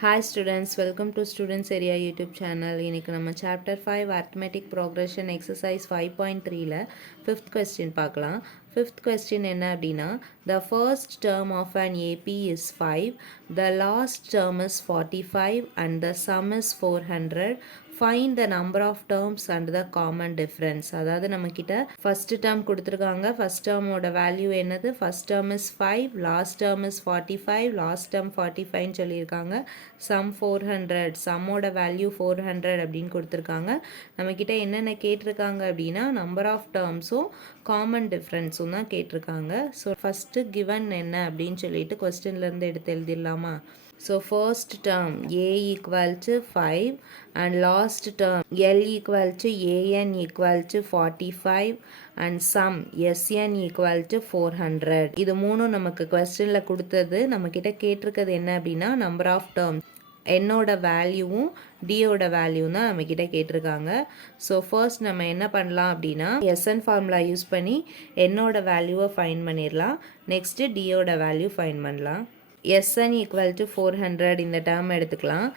Hi students, welcome to Students Area YouTube channel. இன்னைக்கு நம்ம chapter 5 arithmetic progression exercise 5.3ல 5th question பார்க்கலாம். 5th question என்ன அப்படின்னா, the first term of an AP is 5, the last term is 45 and the sum is 400. Find the number of terms and the common difference. அதாவது நம்ம கிட்ட first term கொடுத்திருக்காங்க. first term ஓட value என்னது? first term is 5, last term is 45, last term 45 சொல்லியிருக்காங்க. sum 400, sum ஓட value 400 அப்படின்னு கொடுத்திருக்காங்க. நம்ம கிட்ட என்னென்ன கேட்டிருக்காங்க அப்படின்னா number of termஸும் common differenceும் தான் கேட்டிருக்காங்க. ஸோ ஃபஸ்ட்டு given என்ன அப்படின்னு சொல்லிட்டு கொஸ்டின்லேருந்து எடுத்து எழுதிடலாமா? So first term a equal to 5 and last term L equal to an equal to 45 and sum Sn equal to 400. இது மூணும் நமக்கு கொஸ்டின்ல கொடுத்தது. நம்ம கிட்ட கேட்டிருக்கிறது என்ன அப்படின்னா நம்பர் ஆஃப் டேர்ம் என்னோட வேல்யூவும் டியோட வேல்யூவும் தான் நம்ம கிட்ட கேட்டிருக்காங்க. ஸோ ஃபர்ஸ்ட் நம்ம என்ன பண்ணலாம் அப்படின்னா எஸ்என் ஃபார்முலா யூஸ் பண்ணி என்னோட வேல்யூவை ஃபைன் பண்ணிடலாம். நெக்ஸ்ட்டு டியோட வேல்யூ ஃபைன் பண்ணலாம். Sn equal to 400 இந்த டேர்ம் எடுத்துக்கலாம்.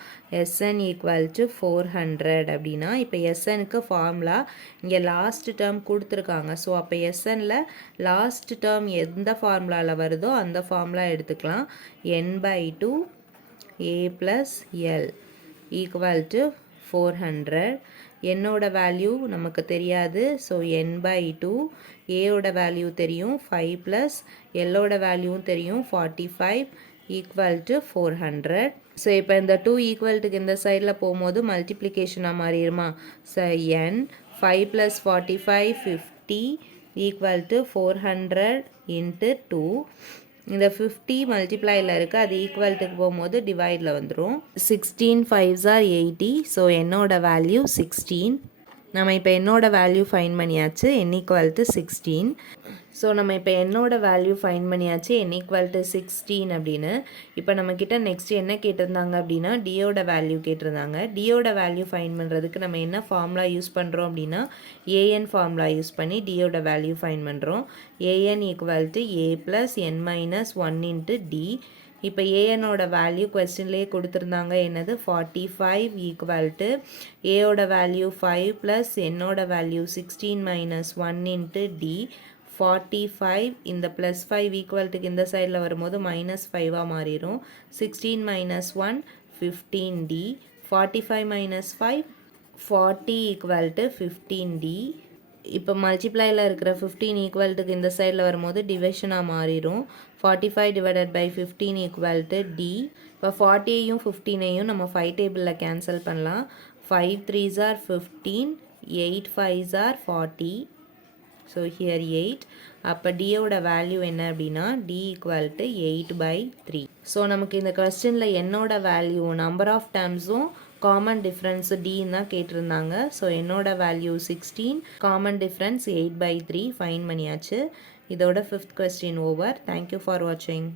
Sn equal to 400 அப்படின்னா இப்போ Snக்கு ஃபார்முலா இங்கே லாஸ்ட் டேர்ம் கொடுத்துருக்காங்க. ஸோ அப்போ Snல லாஸ்ட் டேர்ம் எந்த ஃபார்முலாவில் வருதோ அந்த ஃபார்முலா எடுத்துக்கலாம். n/2 a plus l equal to 400. என்னோட வேல்யூ நமக்கு தெரியாது. ஸோ n/2 ஏயோட வேல்யூ தெரியும் 5 ப்ளஸ் எல்லோட வேல்யூவும் தெரியும் 45 equal to 400. ஸோ இப்போ இந்த 2 ஈக்குவல்ட்டுக்கு இந்த சைடில் போகும்போது மல்டிப்ளிகேஷனாக மாறிடுமா? So n 5 plus 45 50 equal to 400 into 2. இந்த 50 மல்டிப்ளையில் இருக்குது, அது ஈக்குவல்ட்டுக்கு போகும்போது டிவைடில் வந்துடும். 16 5s are 80. ஸோ என்னோட வேல்யூ 16. நம்ம இப்போ என்னோட வேல்யூ ஃபைன் பண்ணியாச்சு n equal to 16. ஸோ நம்ம இப்போ என்னோட வேல்யூ ஃபைன் பண்ணியாச்சு n equal to 16 அப்படின்னு. இப்போ நம்மக்கிட்ட நெக்ஸ்ட் என்ன கேட்டிருந்தாங்க அப்படின்னா டியோட வேல்யூ கேட்டிருந்தாங்க. டியோட வேல்யூ ஃபைன் பண்ணுறதுக்கு நம்ம என்ன ஃபார்முலா யூஸ் பண்ணுறோம் அப்படின்னா an ஃபார்முலா யூஸ் பண்ணி டியோட வேல்யூ ஃபைன் பண்ணுறோம். an equal to a plus n minus 1 into d. இப்போ ஏஎனோட வேல்யூ கொஸ்டின்லேயே கொடுத்துருந்தாங்க என்னது 45 ஈக்குவல் டு ஏயோட வேல்யூ 5 ப்ளஸ் என்னோட வேல்யூ 16 மைனஸ் 1 இன்ட்டு டி. 45 இந்த ப்ளஸ் 5 ஈக்குவல்ட்டுக்கு இந்த சைடில் வரும்போது மைனஸ் 5ஆக மாறிடும். 16 minus 1 15d. 45 minus 5 40 equal to 15d. இப்போ மல்டிப்ளையில் இருக்கிற 15 ஈக்குவல்ட்டுக்கு இந்த சைடில் வரும்போது டிவிஷனாக மாறிடும். 45 divided by 15 equal to D. இப்போ 40ஐயும் 15ஐயும் நம்ம 5 டேபிளில் கேன்சல் பண்ணலாம். 5 3s are 15, 8 5s are 40. So here 8. அப்போ டியோட வேல்யூ என்ன அப்படின்னா டி ஈக்குவல் டு 8/3. ஸோ நமக்கு இந்த கொஸ்டினில் என்னோட வேல்யூ நம்பர் ஆஃப் டேர்ம்ஸும் காமன் டிஃப்ரென்ஸு டின்னு தான் கேட்டிருந்தாங்க. ஸோ என்னோட வேல்யூ 16, காமன் டிஃப்ரென்ஸ் 8/3 ஃபைன் பண்ணியாச்சு. இதோட 5th question over. Thank you for வாட்சிங்.